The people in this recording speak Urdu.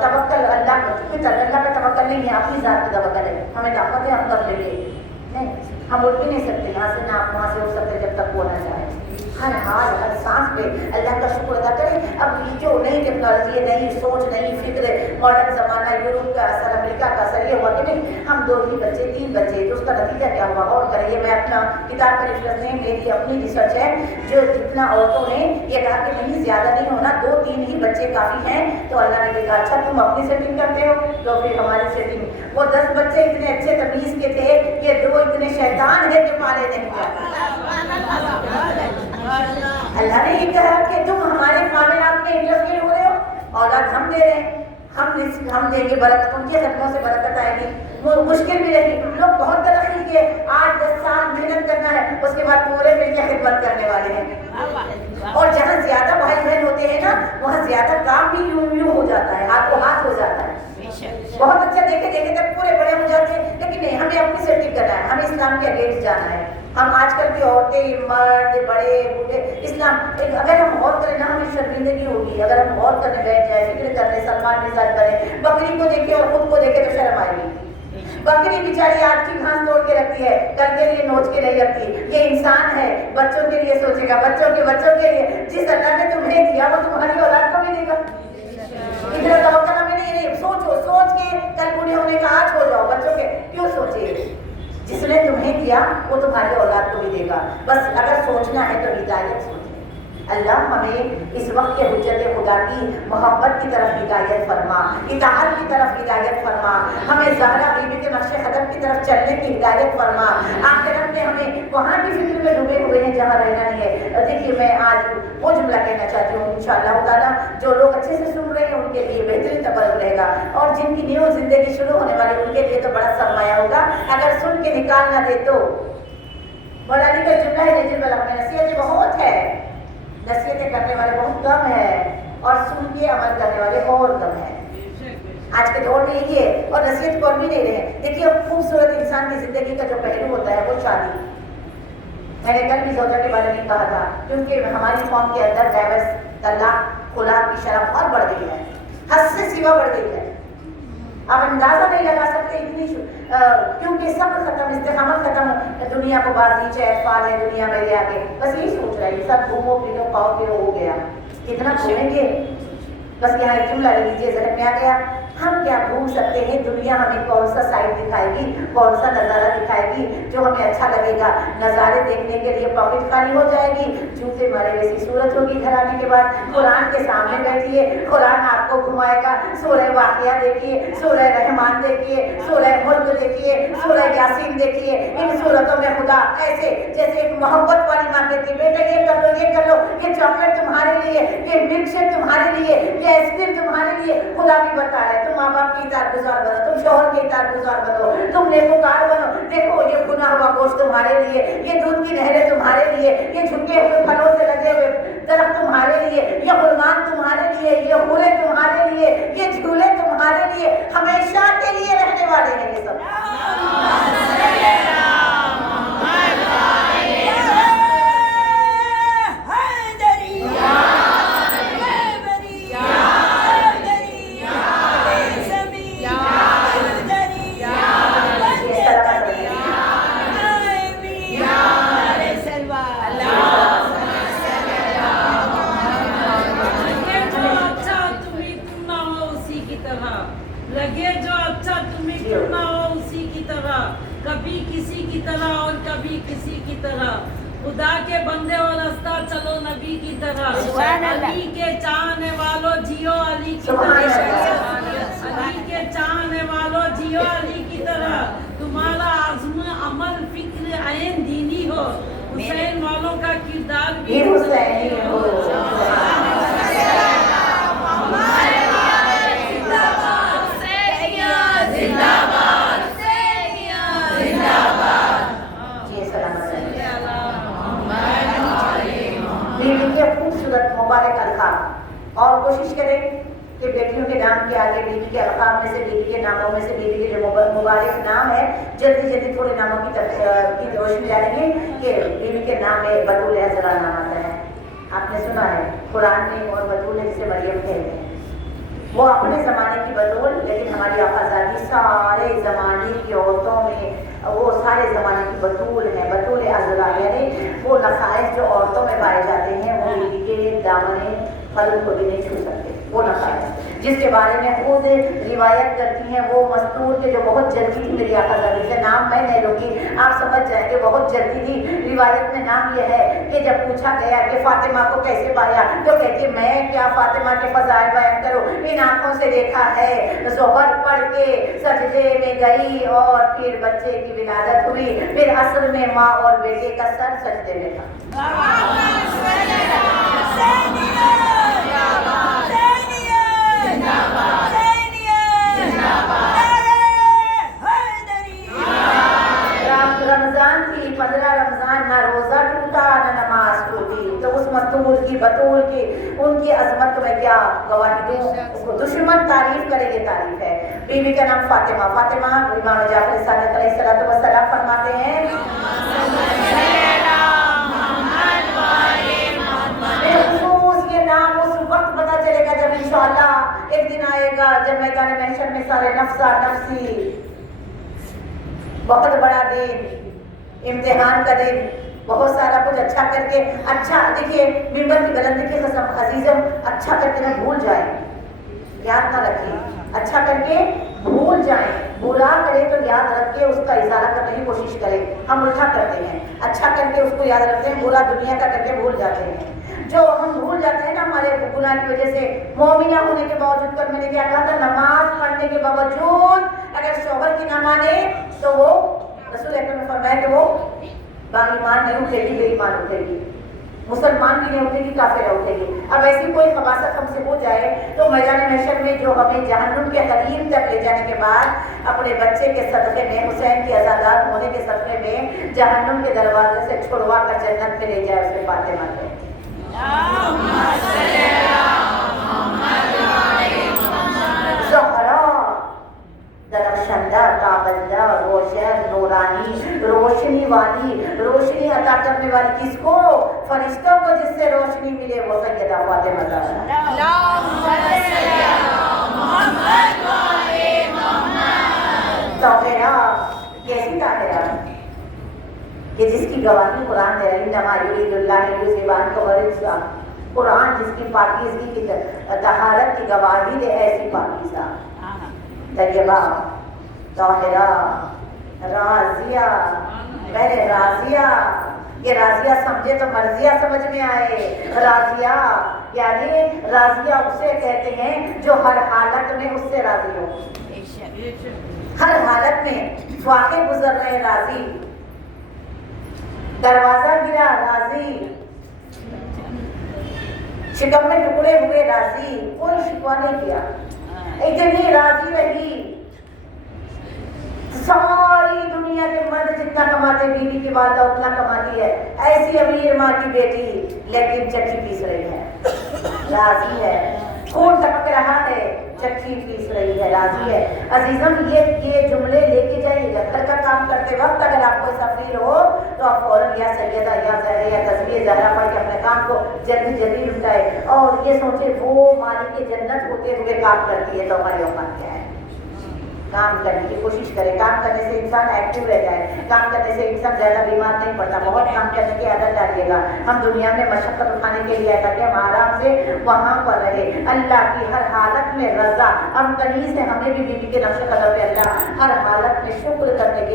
توکل اللہ کا توکل نہیں ہے، اپنی ذات کا توکل ہے. ہمیں طاقت ہے، ہم کر لیں گے. نہیں، ہم اٹھ بھی نہیں سکتے یہاں سے، نہ آپ وہاں سے اٹھ سکتے جب تک وہ نہ چاہے. ہر حال ہر سانس پہ اللہ کا شکر ادا کریں. اب یہ جو نئی ٹیکنالوجی ہے، نئی سوچ، نئی فکر، ماڈرن زمانہ، یورپ کا اثر، امریکہ کا اثر، یہ ہوا کہ نہیں ہم 2 ہی بچے 3 بچے، تو اس کا نتیجہ کیا ہوا؟ اور کریے. میں اپنا کتاب کا ریفرنس نہیں، میری اپنی ریسرچ ہے. جو جتنا عورتوں نے یہ کہا کہ نہیں زیادہ نہیں ہونا، 2-3 ہی بچے کافی ہیں، تو اللہ نے کہا اچھا تم اپنی سیٹنگ کرتے ہو تو پھر ہماری سیٹنگ. وہ 10 بچے اتنے اچھے تمیز کے تھے، یہ 2 اتنے شیطان ہے کہ پالے نہیں جاتے. اللہ نے یہ کہا کہ تم ہمارے معاملات میں انٹرفیئر ہو رہے ہو. اولاد ہم دے رہے ہیں، ہم دیں گے برکت، ان کے قدموں سے برکت آئے گی. وہ مشکل بھی رہی. لوگ بہت ترقی کیے، 8-10 سال محنت کرنا ہے، اس کے بعد پورے مل کے خدمت کرنے والے ہیں. اور جہاں زیادہ بھائی بہن ہوتے ہیں نا، وہاں زیادہ کام بھی یوں ہو جاتا ہے، ہاتھ کو ہاتھ ہو جاتا ہے. بہت اچھا دیکھے تک پورے بڑے ہو جاتے ہیں، لیکن نہیں، ہمیں اپنی سیٹنگ کرنا ہے، ہمیں اسلام کے اگینسٹ جانا ہے. ہم آج کل کی عورتیں، مرد، بڑے بوڑھے، اسلام اگر ہم غور کریں نا ہمیں شرمندگی ہوگی. اگر ہم غور کرنے بیٹھ جائیں، فکر کرنے، سلمان مثال کریں، بکری کو دیکھے اور خود کو دیکھے تو شرم آئے گی. بکری بیچاری آج کی گھاس توڑ کے رکھتی ہے، کل کے لیے نوچ کے نہیں رکھتی. یہ انسان ہے، بچوں کے لیے سوچے گا، بچوں کے لیے. جس اللہ نے تمہیں دیا وہ تمہاری اولاد کو بھی دے گا. ادھر توکل ہمیں نہیں. سوچو، سوچ کے کل بوڑھے ہونے کا آج ہو جاؤ. بچوں کے کیوں سوچے؟ جس نے تمہیں دیا وہ تمہاری اولاد کو بھی دے گا. بس اگر سوچنا ہے تو ہدایت سوچے. اللہ ہمیں اس وقت کے حجت خدا کی محبت کی طرف ہدایت فرما، اطاعت کی طرف ہدایت فرما. ہمیں زہرا بیوی کے نقش قدم کی طرف چلنے کی ہدایت فرما. آخرت میں ہمیں وہاں کی فکر میں ڈوبے ہوئے ہیں جہاں رہنا نہیں ہے. دیکھیے میں آج وہ جملہ کہنا چاہتی ہوں، انشاءاللہ تعالیٰ جو لوگ اچھے سے سن رہے ہیں ان کے لیے بہترین تبرک رہے گا، اور جن کی نیو زندگی شروع ہونے والی ان کے لیے تو بڑا سرمایہ ہوگا. اگر سن کے نکال نہ دے تو مولانا کا جملہ ہے نجم الحق میں، نصیحتیں بہت ہے، نصیحتیں کرنے والے بہت کم ہیں، اور سن کے عمل کرنے والے اور کم ہیں. آج کے دور میں یہی ہے، اور نصیحت کون بھی نہیں رہے. دیکھیے خوبصورت انسان کی زندگی کا جو پہلو ہوتا ہے وہ شادی. میں نے کل بھی زوجہ کے بارے میں کہا تھا، کیونکہ ہماری قوم کے اندر ڈائیورس، طلاق، خلا کی شرح بہت بڑھ گئی ہے، حد سے سوا بڑھ گئی ہے. آپ اندازہ نہیں لگا سکتے اتنی کیونکہ صبر ختم، استقامت ختم، دنیا کو بازی چہر فال ہے دنیا میرے آگے، بس یہی سوچ رہے ہیں سب گھومو پھرو پاؤ پھرو ہو گیا. کتنا گھومیں گے؟ بس یہاں ایک جملہ لے لیجیے ذہن میں آ گیا. ہم کیا گھوم سکتے ہیں؟ دنیا ہمیں کون سا سائڈ دکھائے گی، کون سا نظارہ دکھائے گی جو ہمیں اچھا لگے گا. نظارے دیکھنے کے لیے پاکٹ خالی ہو جائے گی، جوتے مارے ویسی صورت ہوگی گھر آنے کے بعد. قرآن کے سامنے بیٹھیے، قرآن آپ کو گھمائے گا. سورہ واقعہ دیکھیے، سورہ رحمان دیکھیے، سورہ ملک دیکھیے، سورہ یاسین دیکھیے. ان صورتوں میں خدا ایسے جیسے ایک محبت والی ماں کہتی ہے بیٹا یہ کر لو، یہ کر لو، یہ چاکلیٹ تمہارے لیے، یہ ملک شیک تمہارے لیے، یہ آئس کریم تمہارے لیے. خدا بھی بتا رہا ہے تم ماں باپ کی اطاعت گزار بنو، تم شوہر کی اطاعت گزار بنو، تم نیکوکار بنو. دیکھو یہ بھنا ہوا گوشت تمہارے لیے، یہ دودھ کی نہریں تمہارے لیے، یہ جھکے ہوئے پھلوں سے لگے ہوئے درخت تمہارے لیے، یہ غلمان تمہارے لیے، یہ حوریں تمہارے لیے، یہ جھولے تمہارے لیے، ہمیشہ کے لیے رہنے والے ہیں یہ سب. لگے جو اچھا تمہیں کرنا ہو اسی کی طرح، کبھی کسی کی طرح اور کبھی کسی کی طرح. خدا کے بندے اور رستہ چلو نبی کی طرح. علی کے چاہنے والوں جیو علی کی طرح، علی کے چاہنے والوں جیو علی کی طرح. تمہارا عزم عمل فکر عین دینی ہو، حسین والوں کا کردار بھی حسینی ہو. خوبصورت مبارک القاب، اور کوشش کریں کہ بیٹیوں کے نام کے آگے بیوی کے القاب میں سے، بیوی کے ناموں میں سے بیوی کے جو مبارک نام ہے، جلدی جلدی تھوڑے ناموں کی روشنی ڈالیں گے کہ بیوی کے نام میں بطول نام آتا ہے. آپ نے سنا ہے قرآن میں، اور بطول جسے مریم کہتے ہیں. وہ اپنے زمانے کی بطول، لیکن ہماری آقازادی سارے زمانے کی عورتوں میں وہ سارے زمانے کی بطول ہیں، بطول عذرا، یعنی وہ نقائص جو عورتوں میں پائے جاتے ہیں وہ بیوی کے دامن قلب کو بھی نہیں چھو سکتے، وہ نقائص جس کے بارے میں خود روایت کرتی ہیں وہ مستور کے جو بہت جلدی تھی میری آقازادی سے، نام میں نہیں لوں گی، آپ سمجھ جائیں کہ بہت جلدی تھی۔ روایت میں نام یہ ہے کہ جب پوچھا گیا کہ فاطمہ کو کیسے پایا تو کہتی میں کیا فاطمہ کے فضائل بیان کروں، ان آنکھوں سے دیکھا ہے، ظہر پڑھ کے سجدے میں گئی اور پھر بچے کی ولادت ہوئی، پھر عصر میں ماں اور بیٹے کا سر سجدے میں تھا۔ رمضان کی 15 رمضان نہ روزہ ٹوٹا نہ نماز ٹوٹی، تو اس مستور کی بطول کی ان کی عظمت کو میں کیا گواہی دوں، اس کو دشمن تعریف کرے یہ تعریف ہے۔ بیوی کا نام فاطمہ، فاطمہ امام جعفر صادق علیہ السلام فرماتے ہیں بالخصوص یہ نام اس وقت پتہ چلے گا جب انشاءاللہ ایک دن آئے گا جب میدان محشر میں سارے نفسا نفسی، بہت بڑا دن، امتحان کا دن، بہت سارا کچھ اچھا کر کے، اچھا دیکھیے ممبر کی بلندی کی قسم عزیزم، اچھا کر کے نہ بھول جائیں، یاد نہ رکھیں، اچھا کر کے بھول جائیں، برا کرے تو یاد رکھ کے اس کا ازالہ کرنے کی کوشش کریں، ہم الٹا کرتے ہیں، اچھا کر کے اس کو یاد رکھتے ہیں، برا دنیا کا کر کے بھول جاتے ہیں۔ جو ہم بھول جاتے ہیں نا ہمارے گناہ کی وجہ سے، مومنہ ہونے کے باوجود، کل میں نے کیا کہا تھا، نماز پڑھنے کے باوجود اگر شوہر کی نہ مانے تو وہ رسول اکرم نے فرمایا کہ وہ با ایمان نہیں اٹھے گی، بے ایمان اٹھے گی، مسلمان بھی نہیں اٹھے گی، کافر اٹھے گی۔ اب ایسی کوئی خباثت ہم سے ہو جائے تو میدان محشر میں جو ہمیں جہنم کے قریب تک لے جانے کے بعد اپنے بچے کے صدقے میں، حسین کی آزاداب ہونے کے صدقے میں جہنم کے دروازے سے چھڑوا کر جنت میں لے جائے، اس کے فاطمہ سے زہرا درخشندہ تابندہ روشن نورانی روشنی والی، روشنی عطا کرنے والی کس کو؟ فرشتوں کو، جس سے روشنی ملے وہ سیدہ فاطمہ زہرا۔ طاہرہ، کیسی طاہرہ کہ جس کی گواہی قرآن دے رہی، انما یرید اللہ لیذہب عنکم الرجس، قرآن جس کی پاکیزگی کی طہارت کی گواہی دے، ایسی پاکیزہ، طیبہ، طاہرہ، راضیہ، پہلے راضیہ، یہ راضیہ سمجھے تو مرضیہ سمجھ میں آئے، راضیہ یعنی راضیہ اسے کہتے ہیں جو ہر حالت میں اس سے راضی ہو، ہر حالت میں واقع گزر رہے راضی، دروازہ گرا راضی، شکم میں ٹکڑے ہوئے راضی، کوئی شکوہ نہیں کیا، اتنی راضی رہی۔ ساری دنیا کے مرد جتنا کماتے بیوی کی والدہ اتنا کماتی ہے، ایسی امیر ماں کی بیٹی لیکن چٹھی پیس رہی ہے، راضی ہے، خون ٹپک رہا ہے، چٹھی پیس رہی ہے، راضی ہے۔ عزیزم یہ جملے لے کے جائیے گا، گھر کا کام کرتے وقت اگر آپ کو تفریح ہو تو آپ فوراً یا سیدہ یا زہرا یا تصویر زہرا پڑھ کے اپنے کام کو جلدی جلدی نپٹائے، اور یہ سوچے وہ مالک جنت ہوتے ہوئے کام کرتی ہے تو ہماری اوقات کیا ہے۔ کام کرنے کی کوشش کرے، کام کرنے سے انسان ایکٹیو رہ جائے، کام کرنے سے انسان زیادہ بیمار نہیں پڑتا، بہت کام کرنے کی عادت ڈالیے گا۔ ہم دنیا میں مشقت اٹھانے کے لیے تاکہ ہم آرام سے وہاں پر رہے، اللہ کی ہر حالت میں رضا، ہم تنیز سے ہمیں بھی بیوی کے نقش قدم پہ اللہ ہر حالت میں شکر کرنے کی رضا